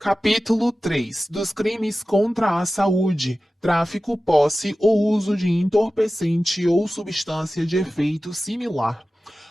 Capítulo 3 dos crimes contra a saúde: tráfico, posse ou uso de entorpecente ou substância de efeito similar.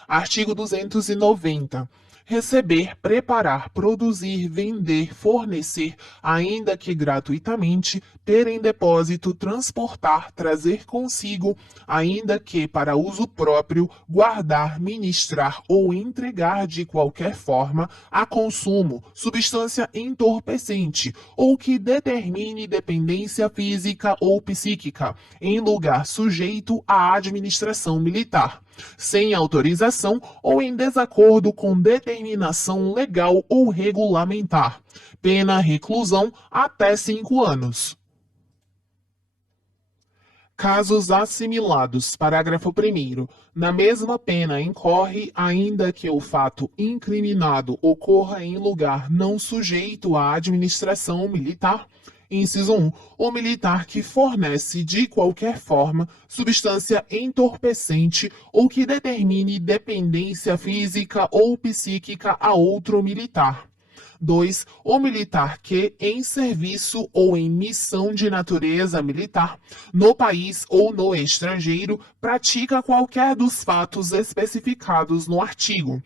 Artigo 290. Receber, preparar, produzir, vender, fornecer, ainda que gratuitamente, ter em depósito, transportar, trazer consigo, ainda que para uso próprio, guardar, ministrar ou entregar de qualquer forma a consumo substância entorpecente ou que determine dependência física ou psíquica em lugar sujeito à administração militar, sem autorização ou em desacordo com determinação legal ou regulamentar. Pena reclusão até 5 anos. Casos assimilados. Parágrafo 1º. Na mesma pena incorre, ainda que o fato incriminado ocorra em lugar não sujeito à administração militar. Inciso 1. O militar que fornece, de qualquer forma, substância entorpecente ou que determine dependência física ou psíquica a outro militar. 2. O militar que, em serviço ou em missão de natureza militar, no país ou no estrangeiro, pratica qualquer dos fatos especificados no artigo.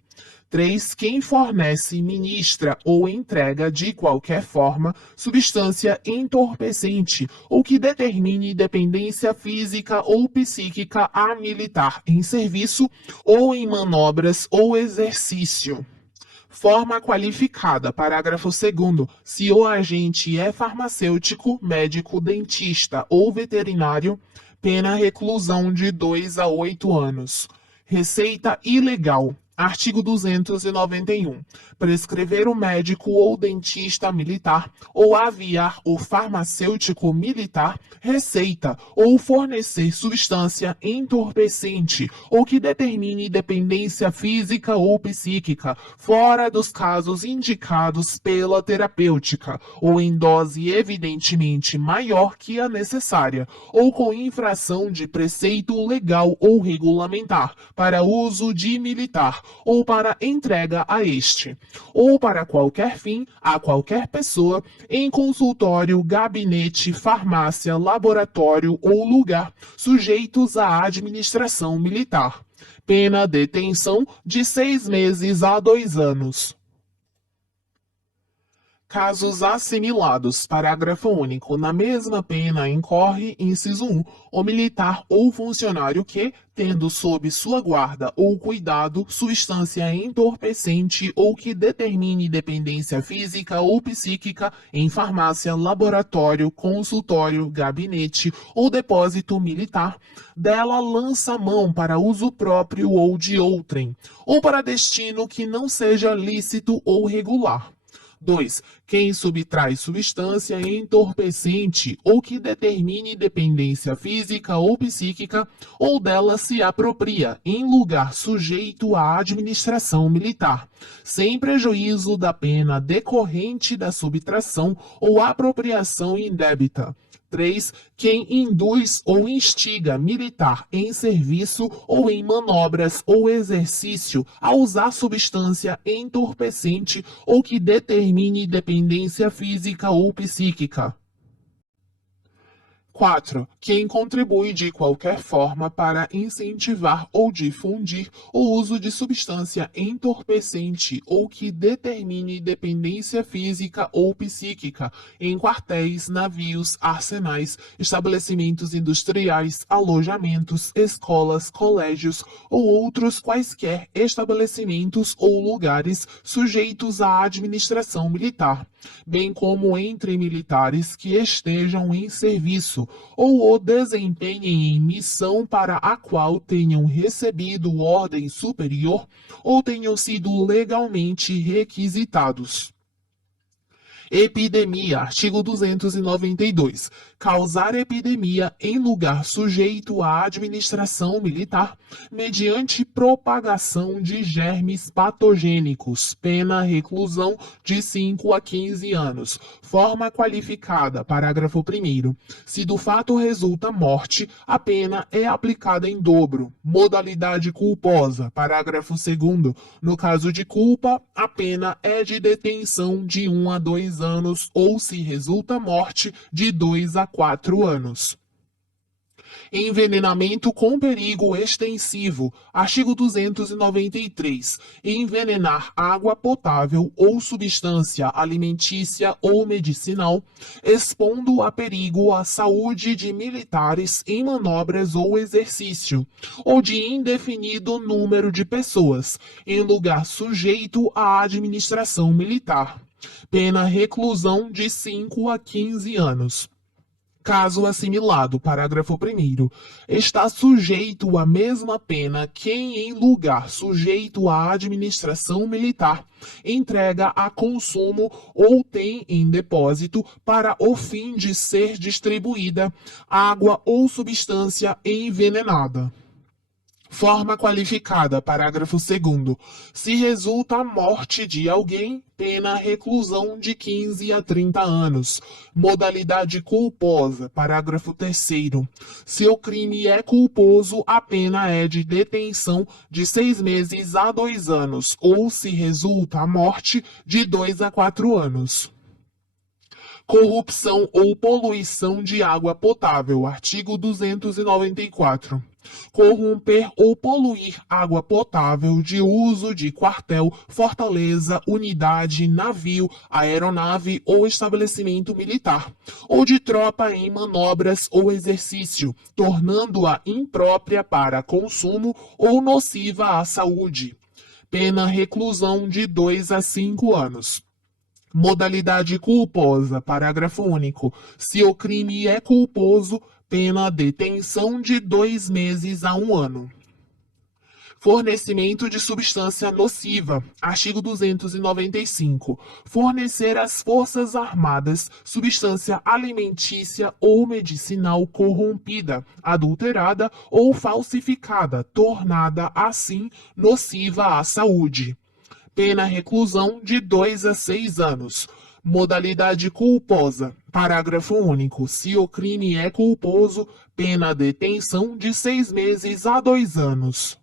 3. Quem fornece, ministra ou entrega de qualquer forma substância entorpecente ou que determine dependência física ou psíquica a militar em serviço ou em manobras ou exercício. Forma qualificada. Parágrafo 2º. Se o agente é farmacêutico, médico, dentista ou veterinário, pena reclusão de 2 a 8 anos. Receita ilegal. Artigo 291. Prescrever o médico ou dentista militar ou aviar o farmacêutico militar receita ou fornecer substância entorpecente ou que determine dependência física ou psíquica fora dos casos indicados pela terapêutica ou em dose evidentemente maior que a necessária ou com infração de preceito legal ou regulamentar para uso de militar ou para entrega a este, ou para qualquer fim, a qualquer pessoa, em consultório, gabinete, farmácia, laboratório ou lugar, sujeitos à administração militar. Pena detenção de 6 meses a 2 anos. Casos assimilados. Parágrafo único. Na mesma pena incorre, inciso 1, o militar ou funcionário que, tendo sob sua guarda ou cuidado substância entorpecente ou que determine dependência física ou psíquica em farmácia, laboratório, consultório, gabinete ou depósito militar, dela lança mão para uso próprio ou de outrem, ou para destino que não seja lícito ou regular. 2. Quem subtrai substância entorpecente ou que determine dependência física ou psíquica ou dela se apropria em lugar sujeito à administração militar, sem prejuízo da pena decorrente da subtração ou apropriação indébita. 3. Quem induz ou instiga militar em serviço ou em manobras ou exercício a usar substância entorpecente ou que determine dependência física ou psíquica. 4. Quem contribui de qualquer forma para incentivar ou difundir o uso de substância entorpecente ou que determine dependência física ou psíquica em quartéis, navios, arsenais, estabelecimentos industriais, alojamentos, escolas, colégios ou outros quaisquer estabelecimentos ou lugares sujeitos à administração militar, bem como entre militares que estejam em serviço ou o desempenhem em missão para a qual tenham recebido ordem superior ou tenham sido legalmente requisitados. Epidemia. Artigo 292. Causar epidemia em lugar sujeito à administração militar, mediante propagação de germes patogênicos. Pena reclusão de 5 a 15 anos. Forma qualificada. Parágrafo 1º. Se do fato resulta morte, a pena é aplicada em dobro. Modalidade culposa. Parágrafo 2º. No caso de culpa, a pena é de detenção de 1 a 2 anos. anos ou, se resulta morte, de 2 a 4 anos. Envenenamento com perigo extensivo. Artigo 293. Envenenar água potável ou substância alimentícia ou medicinal, expondo a perigo a saúde de militares em manobras ou exercício, ou de indefinido número de pessoas, em lugar sujeito à administração militar. Pena reclusão de 5 a 15 anos. Caso assimilado, parágrafo 1º, está sujeito à mesma pena quem, em lugar sujeito à administração militar, entrega a consumo ou tem em depósito, para o fim de ser distribuída, água ou substância envenenada. Forma qualificada, parágrafo 2º. Se resulta a morte de alguém, pena reclusão de 15 a 30 anos. Modalidade culposa, parágrafo 3º. Se o crime é culposo, a pena é de detenção de 6 meses a 2 anos, ou, se resulta a morte, de 2 a 4 anos. Corrupção ou poluição de água potável, artigo 294. Corromper ou poluir água potável de uso de quartel, fortaleza, unidade, navio, aeronave ou estabelecimento militar, ou de tropa em manobras ou exercício, tornando-a imprópria para consumo ou nociva à saúde. Pena reclusão de 2 a 5 anos. Modalidade culposa, parágrafo único. Se o crime é culposo, pena detenção de 2 meses a 1 ano. Fornecimento de substância nociva. Artigo 295. Fornecer às Forças Armadas substância alimentícia ou medicinal corrompida, adulterada ou falsificada, tornada assim nociva à saúde. Pena reclusão de 2 a 6 anos. Modalidade culposa. Parágrafo único. Se o crime é culposo, pena detenção de 6 meses a 2 anos.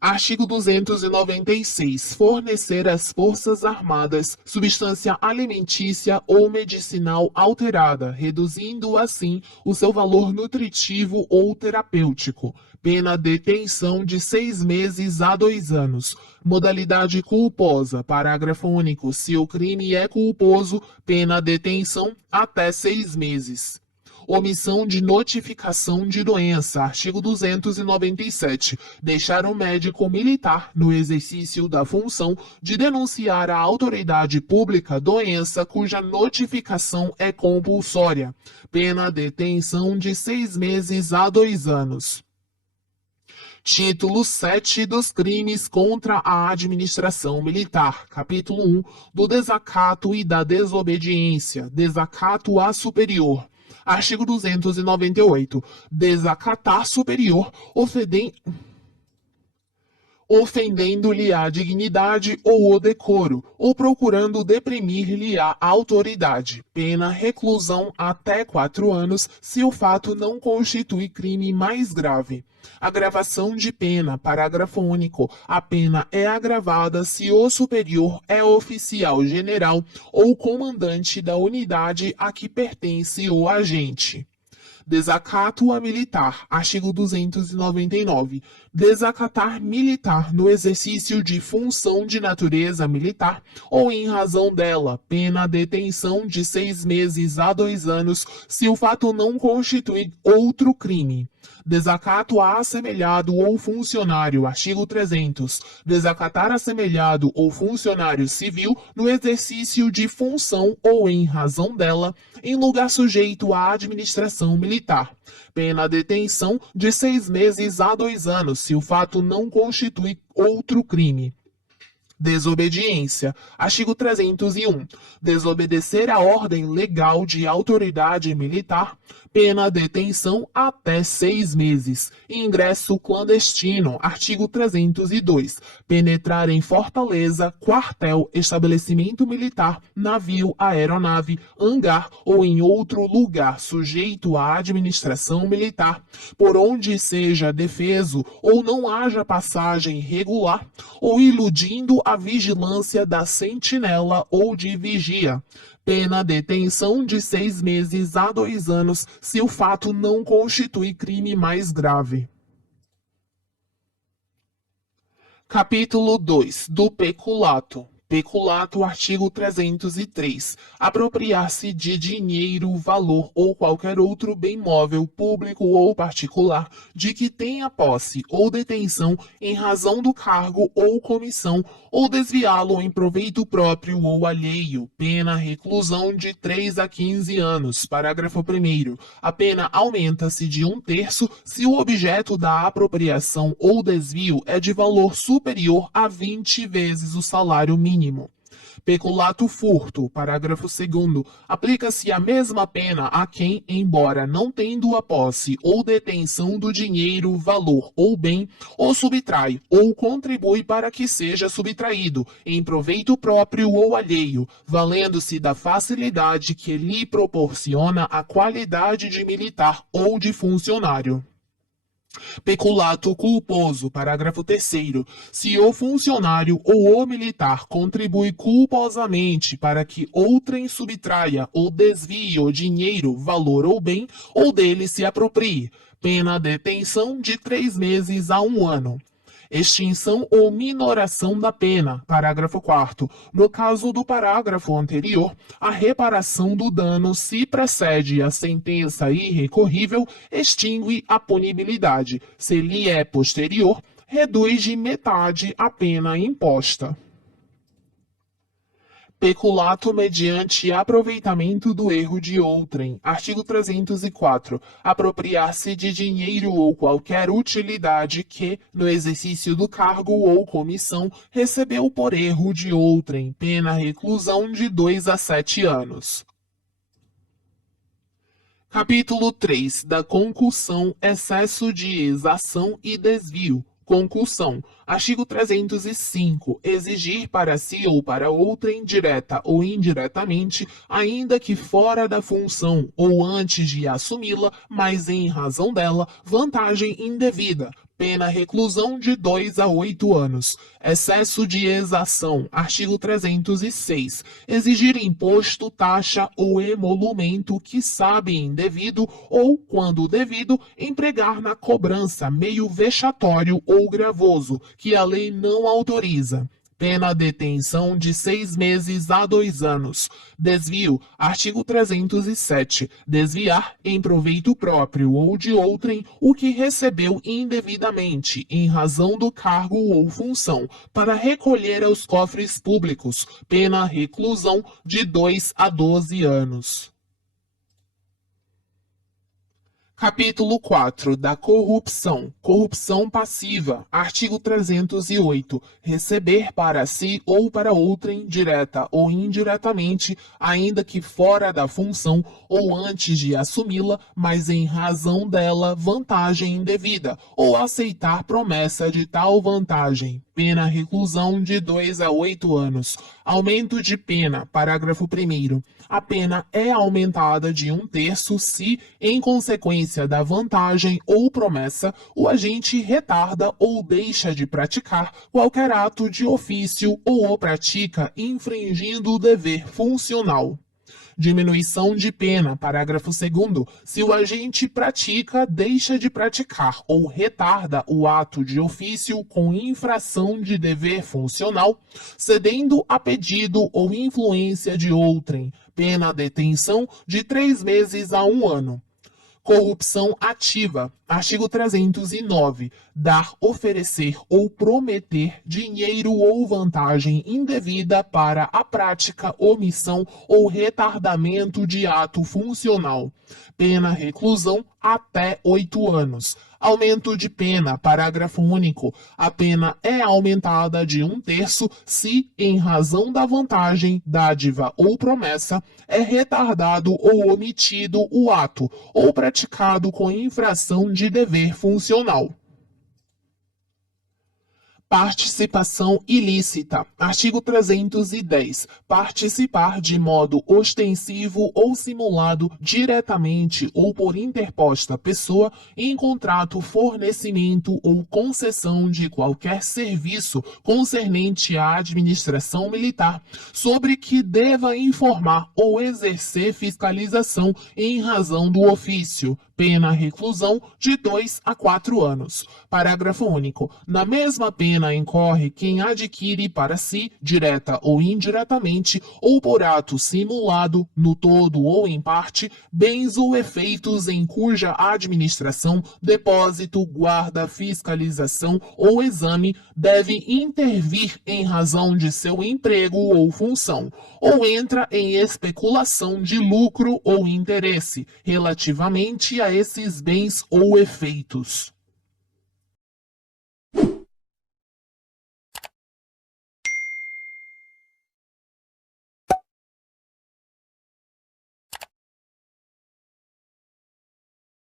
Artigo 296. Fornecer às Forças Armadas substância alimentícia ou medicinal alterada, reduzindo assim o seu valor nutritivo ou terapêutico. Pena detenção de 6 meses a 2 anos. Modalidade culposa. Parágrafo único. Se o crime é culposo, pena detenção até 6 meses. Omissão de notificação de doença. Artigo 297. Deixar o médico militar, no exercício da função, de denunciar à autoridade pública doença cuja notificação é compulsória. Pena detenção de 6 meses a 2 anos. Título 7 dos crimes contra a administração militar. Capítulo 1 do desacato e da desobediência. Desacato a superior. Artigo 298. Desacatar superior, ofendendo-lhe a dignidade ou o decoro, ou procurando deprimir-lhe a autoridade. Pena reclusão até 4 anos, se o fato não constitui crime mais grave. Agravação de pena. Parágrafo único. A pena é agravada se o superior é oficial general ou comandante da unidade a que pertence o agente. Desacato a militar. Artigo 299. Desacatar militar no exercício de função de natureza militar ou em razão dela, pena detenção de 6 meses a 2 anos, se o fato não constitui outro crime. Desacato a assemelhado ou funcionário. Artigo 300. Desacatar assemelhado ou funcionário civil no exercício de função ou em razão dela, em lugar sujeito à administração militar. Pena detenção de 6 meses a 2 anos, se o fato não constitui outro crime. Desobediência. Artigo 301. Desobedecer a ordem legal de autoridade militar, pena detenção até 6 meses. Ingresso clandestino. Artigo 302. Penetrar em fortaleza, quartel, estabelecimento militar, navio, aeronave, hangar ou em outro lugar sujeito à administração militar, por onde seja defeso ou não haja passagem regular, ou iludindo a vigilância da sentinela ou de vigia. Pena detenção de 6 meses a 2 anos se o fato não constitui crime mais grave. Capítulo 2 do peculato. Peculato, artigo 303. Apropriar-se de dinheiro, valor ou qualquer outro bem móvel, público ou particular, de que tenha posse ou detenção em razão do cargo ou comissão, ou desviá-lo em proveito próprio ou alheio. Pena reclusão de 3 a 15 anos. Parágrafo 1º. A pena aumenta-se de 1/3 se o objeto da apropriação ou desvio é de valor superior a 20 vezes o salário mínimo. Peculato furto, parágrafo 2º, aplica-se a mesma pena a quem, embora não tendo a posse ou detenção do dinheiro, valor ou bem, o subtrai ou contribui para que seja subtraído, em proveito próprio ou alheio, valendo-se da facilidade que lhe proporciona a qualidade de militar ou de funcionário. Peculato culposo, parágrafo 3º. Se o funcionário ou o militar contribui culposamente para que outrem subtraia ou desvie o dinheiro, valor ou bem, ou dele se aproprie, pena detenção de 3 meses a 1 ano. Extinção ou minoração da pena, parágrafo 4º. No caso do parágrafo anterior, a reparação do dano, se precede a sentença irrecorrível, extingue a punibilidade. Se lhe é posterior, reduz de metade a pena imposta. Peculato mediante aproveitamento do erro de outrem. Artigo 304. Apropriar-se de dinheiro ou qualquer utilidade que, no exercício do cargo ou comissão, recebeu por erro de outrem. Pena reclusão de 2 a 7 anos. Capítulo 3 da concussão, excesso de exação e desvio. Concussão. Artigo 305. Exigir para si ou para outrem, direta ou indiretamente, ainda que fora da função ou antes de assumi-la, mas em razão dela, vantagem indevida. Pena reclusão de 2 a 8 anos. Excesso de exação. Artigo 306. Exigir imposto, taxa ou emolumento que sabe indevido ou, quando devido, empregar na cobrança meio vexatório ou gravoso, que a lei não autoriza. Pena detenção de 6 meses a 2 anos. Desvio. Artigo 307. Desviar em proveito próprio ou de outrem o que recebeu indevidamente, em razão do cargo ou função, para recolher aos cofres públicos. Pena reclusão de 2 a 12 anos. Capítulo 4 da corrupção. Corrupção passiva. Artigo 308. Receber para si ou para outrem, direta ou indiretamente, ainda que fora da função ou antes de assumi-la, mas em razão dela, vantagem indevida, ou aceitar promessa de tal vantagem. Pena reclusão de 2 a 8 anos. Aumento de pena. Parágrafo 1º. A pena é aumentada de 1/3 se, em consequência da vantagem ou promessa, o agente retarda ou deixa de praticar qualquer ato de ofício ou o pratica infringindo o dever funcional. Diminuição de pena, parágrafo 2º. Se o agente pratica, deixa de praticar ou retarda o ato de ofício com infração de dever funcional, cedendo a pedido ou influência de outrem, pena detenção de 3 meses a 1 ano. Corrupção ativa. Artigo 309. Dar, oferecer ou prometer dinheiro ou vantagem indevida para a prática, omissão ou retardamento de ato funcional. Pena reclusão até 8 anos. Aumento de pena, parágrafo único. A pena é aumentada de 1/3 se, em razão da vantagem, dádiva ou promessa, é retardado ou omitido o ato, ou praticado com infração de dever funcional. Participação ilícita. Artigo 310. Participar de modo ostensivo ou simulado diretamente ou por interposta pessoa em contrato, fornecimento ou concessão de qualquer serviço concernente à administração militar, sobre que deva informar ou exercer fiscalização em razão do ofício. Pena reclusão de 2 a 4 anos. Parágrafo único. Na mesma pena incorre quem adquire para si, direta ou indiretamente, ou por ato simulado, no todo ou em parte, bens ou efeitos em cuja administração, depósito, guarda, fiscalização ou exame deve intervir em razão de seu emprego ou função, ou entra em especulação de lucro ou interesse relativamente a esses bens ou efeitos.